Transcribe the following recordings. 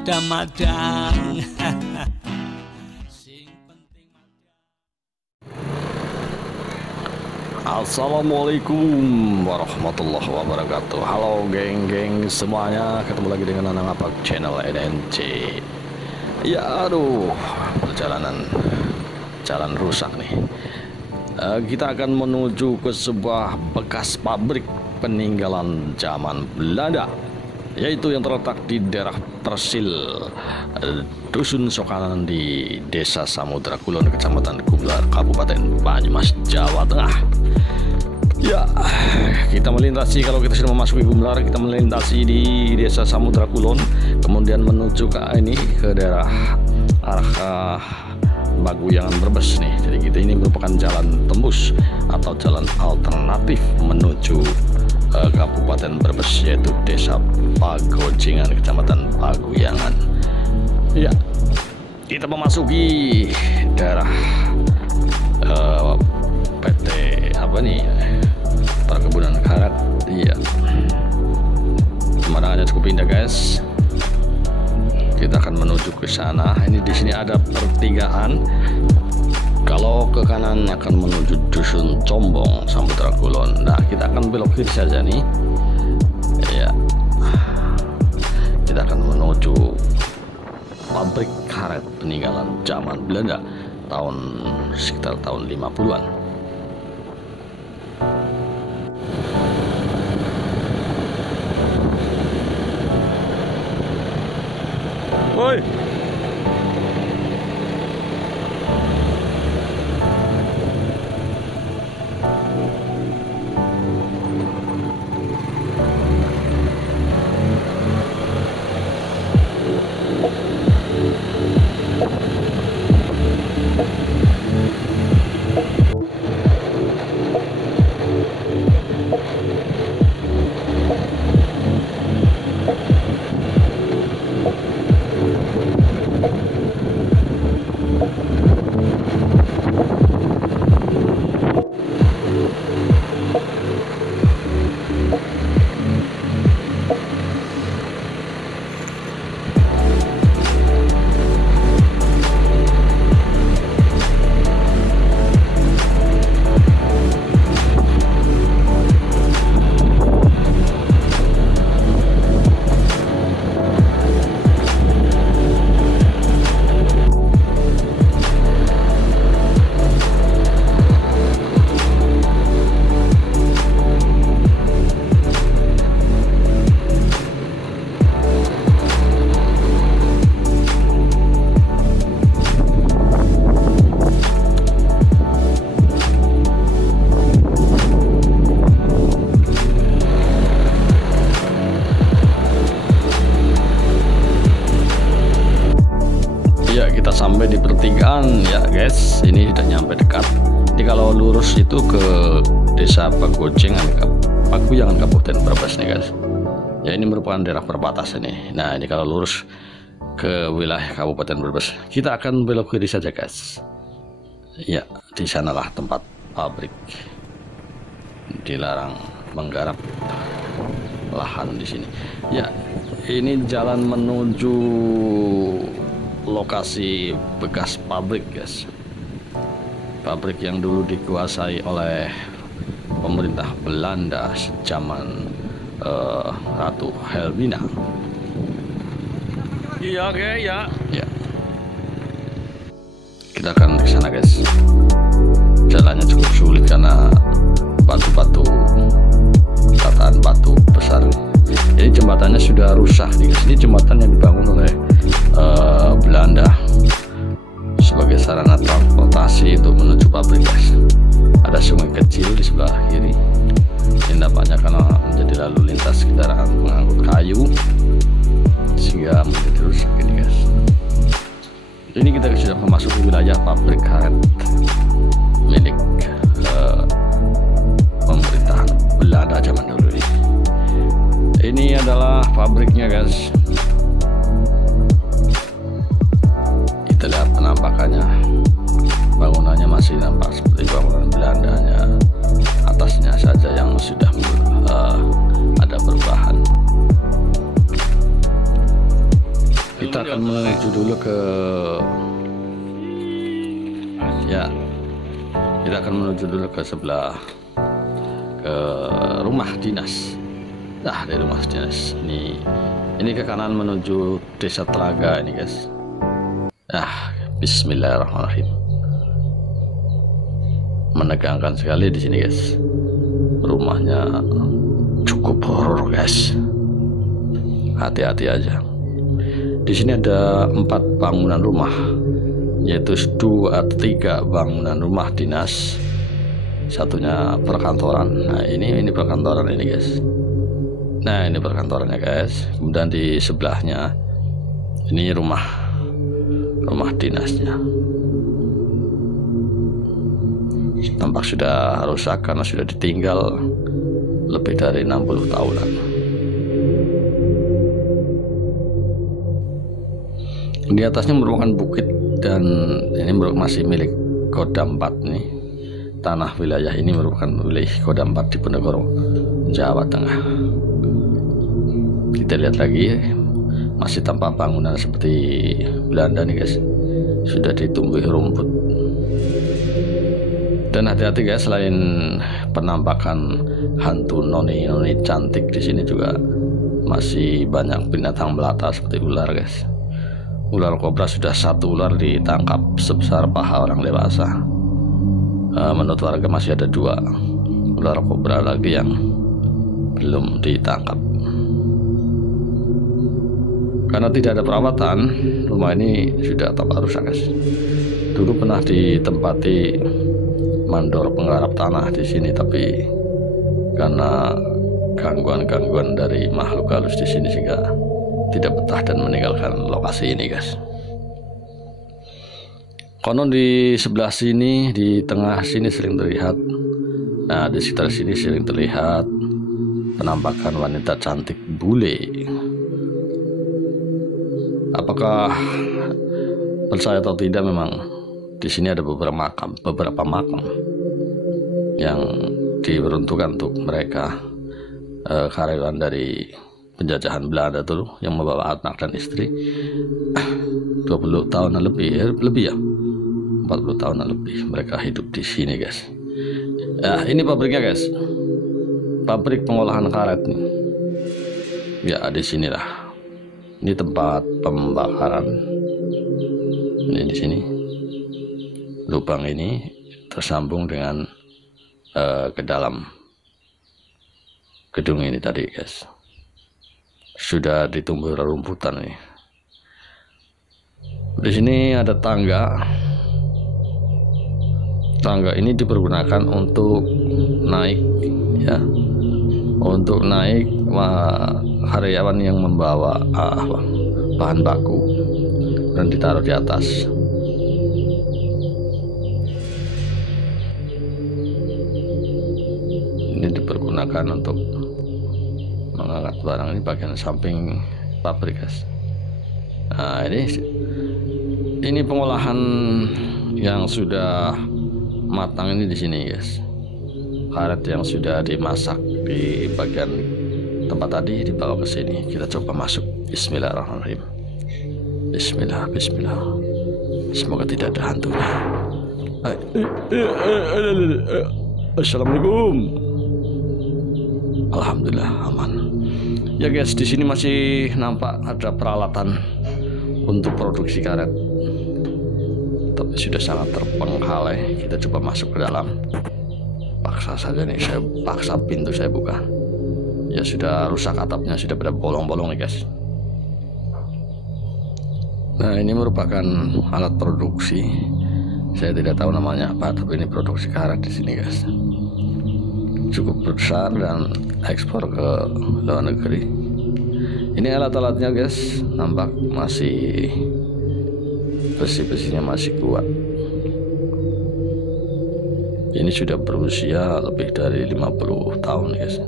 madang-madang. Assalamualaikum warahmatullahi wabarakatuh. Halo geng-geng semuanya, ketemu lagi dengan Nanang Apak channel NNC. Ya aduh, perjalanan jalan rusak nih. Kita akan menuju ke sebuah bekas pabrik peninggalan zaman Belanda, yaitu yang terletak di daerah Persil, Dusun Sokanan di Desa Samudra Kulon, Kecamatan Gumlar, Kabupaten Banyumas, Jawa Tengah. Ya, kita melintasi, kalau kita sudah memasuki Gumlar, kita melintasi di Desa Samudra Kulon, kemudian menuju ke daerah arah Baguyangan Brebes nih. Jadi kita ini merupakan jalan tembus atau jalan alternatif menuju Kabupaten Brebes, yaitu Desa Pagojengan, Kecamatan Baguyangan. Ya, kita memasuki daerah PT apa nih, perkebunan karet. Iya, pemandangannya cukup indah guys. Kita akan menuju ke sana. Ini di sini ada pertigaan. Kalau ke kanan akan menuju Dusun Combong, Samudra Kulon. Nah, kita akan belok kiri saja nih. Ya, kita akan menuju pabrik karet peninggalan zaman Belanda sekitar tahun 50-an. Woi. Kita sampai di pertigaan ya guys, ini sudah nyampe dekat. Ini kalau lurus itu ke Desa Pagojengan, Paguyangan, Kabupaten Brebes nih guys. Ya, ini merupakan daerah perbatasan ini. Nah, ini kalau lurus ke wilayah Kabupaten Brebes, kita akan belok kiri saja guys. Ya, di sanalah tempat pabrik. Dilarang menggarap lahan di sini. Ya, ini jalan menuju lokasi bekas pabrik guys, pabrik yang dulu dikuasai oleh pemerintah Belanda zaman Ratu Helmina. Iya oke ya. Ya, kita akan ke sana guys. Jalannya cukup sulit karena batu-batu, tataan batu besar. Ini jembatannya sudah rusak nih guys. Ini jembatan yang dibangun oleh Belanda sebagai sarana transportasi untuk menuju pabrik guys. Ada sungai kecil di sebelah kiri. Ini nampaknya karena menjadi lalu lintas kendaraan pengangkut kayu sehingga menjadi rusak ini guys. Ini kita sudah memasuki wilayah pabrik karet milik pemerintahan Belanda zaman dulu ini. Ini adalah pabriknya guys. Kita lihat penampakannya, bangunannya masih nampak seperti bangunan Belandanya, atasnya saja yang sudah ada perubahan. Kita menuju dulu ke, ya kita akan menuju dulu ke sebelah, ke rumah dinas. Nah, dari rumah dinas ini ke kanan menuju Desa Telaga ini guys. Ah, bismillahirrahmanirrahim. Menegangkan sekali di sini guys. Rumahnya cukup horor guys. Hati-hati aja. Di sini ada 4 bangunan rumah, yaitu 3 bangunan rumah dinas, satunya perkantoran. Nah ini perkantoran ini guys. Nah ini perkantorannya guys. Kemudian di sebelahnya ini rumah dinasnya. Tampak sudah rusak karena sudah ditinggal lebih dari 60 tahunan. Di atasnya merupakan bukit dan ini masih milik Kodam 4 nih. Tanah wilayah ini merupakan milik Kodam 4 di Ponorogo, Jawa Tengah. Kita lihat lagi, masih tampak bangunan seperti Belanda nih guys. Sudah ditumbuhi rumput. Dan hati-hati guys, selain penampakan hantu noni cantik, di sini juga masih banyak binatang melata seperti ular guys. Ular kobra sudah 1 ular ditangkap sebesar paha orang dewasa. Menurut warga masih ada 2 ular kobra lagi yang belum ditangkap. Karena tidak ada perawatan, rumah ini sudah tampak rusak guys. Dulu pernah ditempati mandor penggarap tanah di sini, tapi karena gangguan dari makhluk halus di sini sehingga tidak betah dan meninggalkan lokasi ini guys. Konon di sebelah sini, di tengah sini sering terlihat, nah di sekitar sini sering terlihat penampakan wanita cantik bule. Apakah percaya atau tidak, memang di sini ada beberapa makam yang diperuntukkan untuk mereka karyawan dari penjajahan Belanda dulu yang membawa anak dan istri. 20 tahunan lebih ya, 40 tahunan lebih mereka hidup di sini guys. Ya ini pabriknya guys, pabrik pengolahan karet nih. Ya di sinilah, ini tempat pembakaran. Ini di sini lubang ini tersambung dengan ke dalam gedung ini tadi guys. Sudah ditumbuhi rerumputan nih. Di sini ada tangga. Tangga ini dipergunakan untuk naik ya. Untuk naik karyawan yang membawa bahan baku dan ditaruh di atas. Ini dipergunakan untuk mengangkat barang. Ini bagian samping pabrik guys. Nah ini pengolahan yang sudah matang ini di sini guys. Karet yang sudah dimasak di bagian tempat tadi dibawa ke sini. Kita coba masuk. Bismillahirrahmanirrahim. Bismillah. Semoga tidak ada hantunya. Assalamualaikum. Alhamdulillah aman. Ya guys, di sini masih nampak ada peralatan untuk produksi karet, tapi sudah sangat terpenghalai. Kita coba masuk ke dalam. Paksa saja nih, saya paksa pintu saya buka. Ya sudah rusak, atapnya sudah pada bolong-bolong nih guys. Nah ini merupakan alat produksi. Saya tidak tahu namanya apa, tapi ini produksi karet di sini guys. Cukup besar dan ekspor ke luar negeri. Ini alat-alatnya guys, nampak masih besi-besinya masih kuat. Ini sudah berusia lebih dari 50 tahun guys.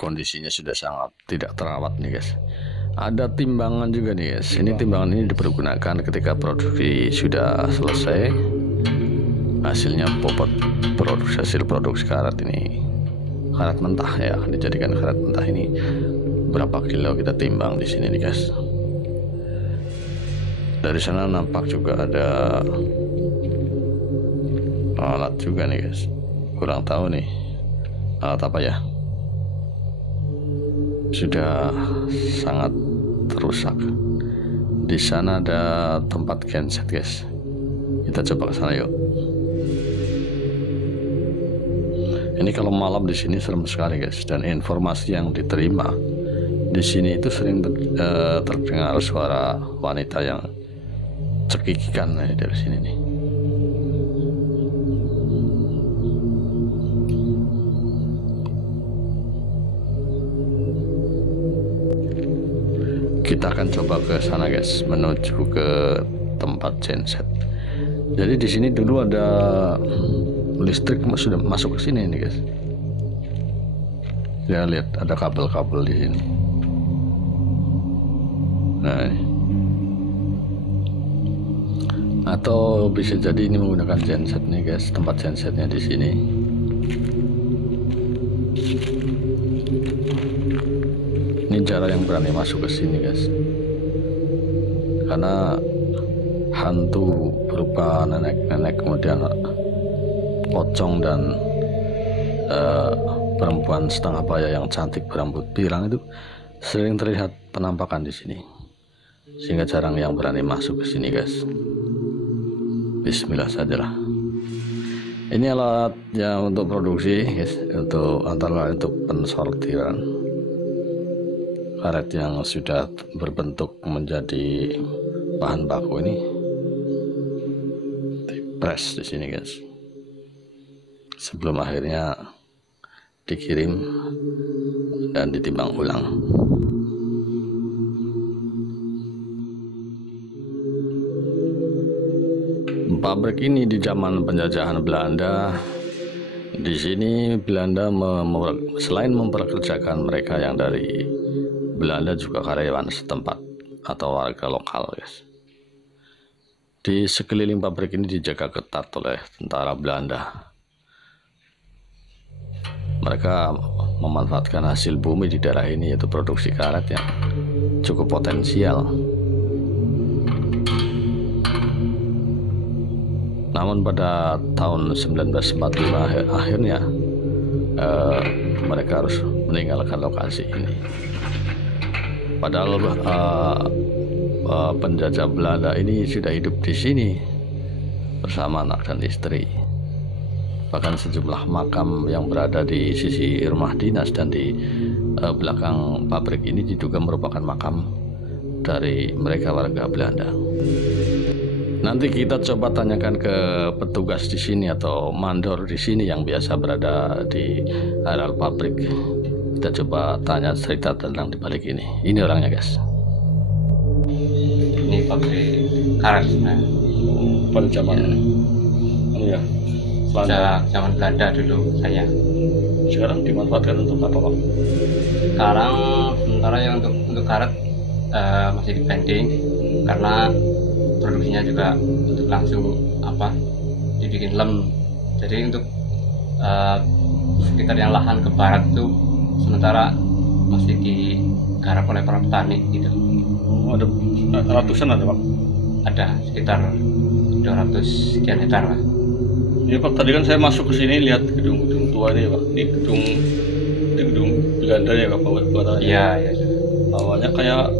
kondisinya sudah sangat tidak terawat nih guys. Ada timbangan juga nih guys. Ini timbangan ini dipergunakan ketika produksi sudah selesai. Hasilnya bobot hasil produksi karet ini, karet mentah ya, dijadikan karet mentah ini berapa kilo kita timbang di sini nih guys. Dari sana nampak juga ada alat juga nih guys. Kurang tahu nih alat apa ya. Sudah sangat rusak. Di sana ada tempat genset guys. Kita coba ke sana yuk. Ini kalau malam di sini serem sekali guys, dan informasi yang diterima di sini itu sering terdengar suara wanita yang cekikikan dari sini nih. Kita akan coba ke sana guys, menuju ke tempat genset. Jadi di sini dulu ada listrik sudah masuk ke sini nih guys. Ya lihat ada kabel-kabel di sini. Nah, ini. Atau bisa jadi ini menggunakan genset nih guys, tempat gensetnya di sini. Ini jarang yang berani masuk ke sini guys, karena hantu berupa nenek-nenek, kemudian pocong dan perempuan setengah baya yang cantik berambut pirang itu sering terlihat penampakan di sini, sehingga jarang yang berani masuk ke sini guys. Bismillah sajalah. Ini alat yang untuk produksi guys, untuk antara lain untuk pensortiran karet yang sudah berbentuk menjadi bahan baku ini, dipres di sini guys, sebelum akhirnya dikirim dan ditimbang ulang. Pabrik ini di zaman penjajahan Belanda, di sini Belanda selain memperkerjakan mereka yang dari Belanda, juga karyawan setempat atau warga lokal guys. Di sekeliling pabrik ini dijaga ketat oleh tentara Belanda. Mereka memanfaatkan hasil bumi di daerah ini, yaitu produksi karet yang cukup potensial. Namun pada tahun 1945 akhirnya mereka harus meninggalkan lokasi ini. Padahal penjajah Belanda ini sudah hidup di sini bersama anak dan istri. Bahkan sejumlah makam yang berada di sisi rumah dinas dan di belakang pabrik ini diduga merupakan makam dari mereka warga Belanda. Nanti kita coba tanyakan ke petugas di sini atau mandor di sini yang biasa berada di areal pabrik. Kita coba tanya cerita tentang dibalik ini. Ini orangnya guys. Ini pabrik karet sebenarnya. Pada zaman ya, Sejak zaman Belanda dulu saya. Sekarang dimanfaatkan untuk apa Pak? Sekarang sementara yang untuk karet masih dipending karena produksinya juga untuk langsung dibikin lem. Jadi untuk sekitar yang lahan ke barat itu sementara masih digarap oleh para petani gitu. Ada ratusan ada Pak? Ada sekitar 200 sekian hektar lah. Ya Pak, tadi kan saya masuk ke sini lihat gedung-gedung tua ini Pak. Ini gedung Belanda ya Pak, buatannya. Iya, iya. Awalnya kayak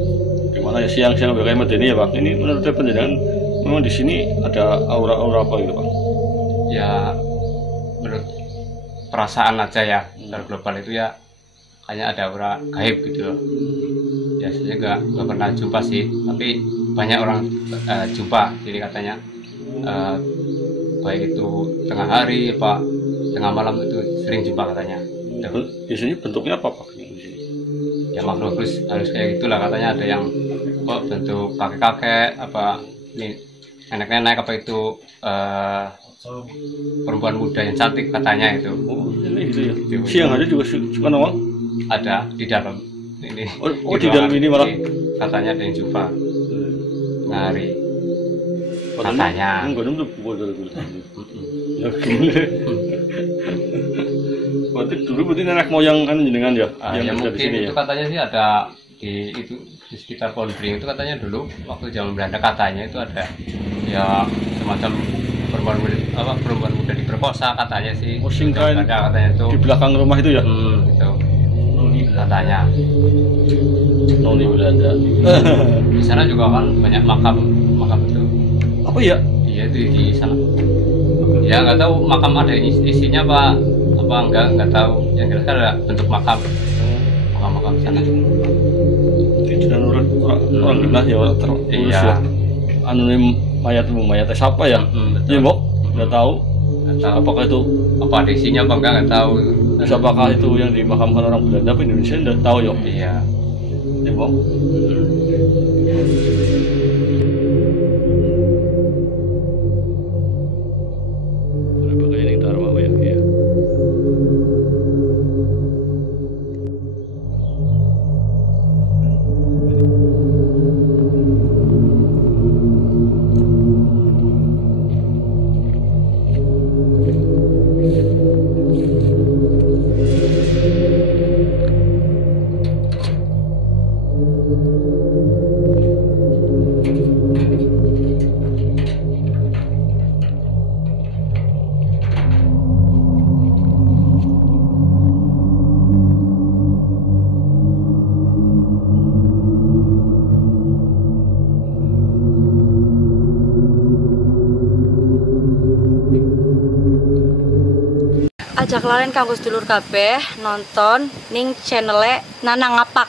gimana ya, siang-siang kayak medeni ya Pak. Ini menurut saya penjajahan memang di sini ada aura-aura apa gitu Pak? Ya menurut perasaan aja ya, secara global itu ya kayaknya ada aura gaib gitu loh. Biasanya nggak pernah jumpa sih, tapi banyak orang jumpa. Jadi katanya baik itu tengah hari apa tengah malam itu sering jumpa katanya. Biasanya bentuknya apa Pak? Ya makhluk harus kayak gitulah katanya. Ada yang bentuk kakek-kakek, apa ini nenek-nenek, apa itu perempuan muda yang cantik katanya itu. Oh, ini gitu ya. Siang ada juga suka nawang? Ada di dalam ini. Oh, di dalam ini malah katanya ada yang jumpa ngari katanya. Enggak dong tuh bodoh. Ya gile. Berarti dulu nenek moyang kan jenengan ya? Ya yang mungkin di sini itu ya? katanya sih ada di sekitar Pohon Beringin itu katanya dulu waktu zaman Belanda katanya itu ada ya semacam perempuan muda diperkosa katanya sih. Oh, singkain katanya itu di belakang rumah itu ya? Itu katanya. Noni Belanda. Di sana juga kan banyak makam itu. Apa ya? Iya itu di sana. Ya nggak tahu makam ada isinya apa nggak tahu. Yang jelas kan ada bentuk makam di sana. Dan orang genah ya orang terus Iya. ya. Anonim mayatnya siapa ya? Iya mbok nggak tahu. Apakah itu ada isinya apa nggak tahu. apakah itu yang dimakamkan orang Belanda apa Indonesia nggak tahu ya? Iya. Iya mbok. Ajak lalen kanggo sedulur kabeh nonton ning channel Nanang Ngapak.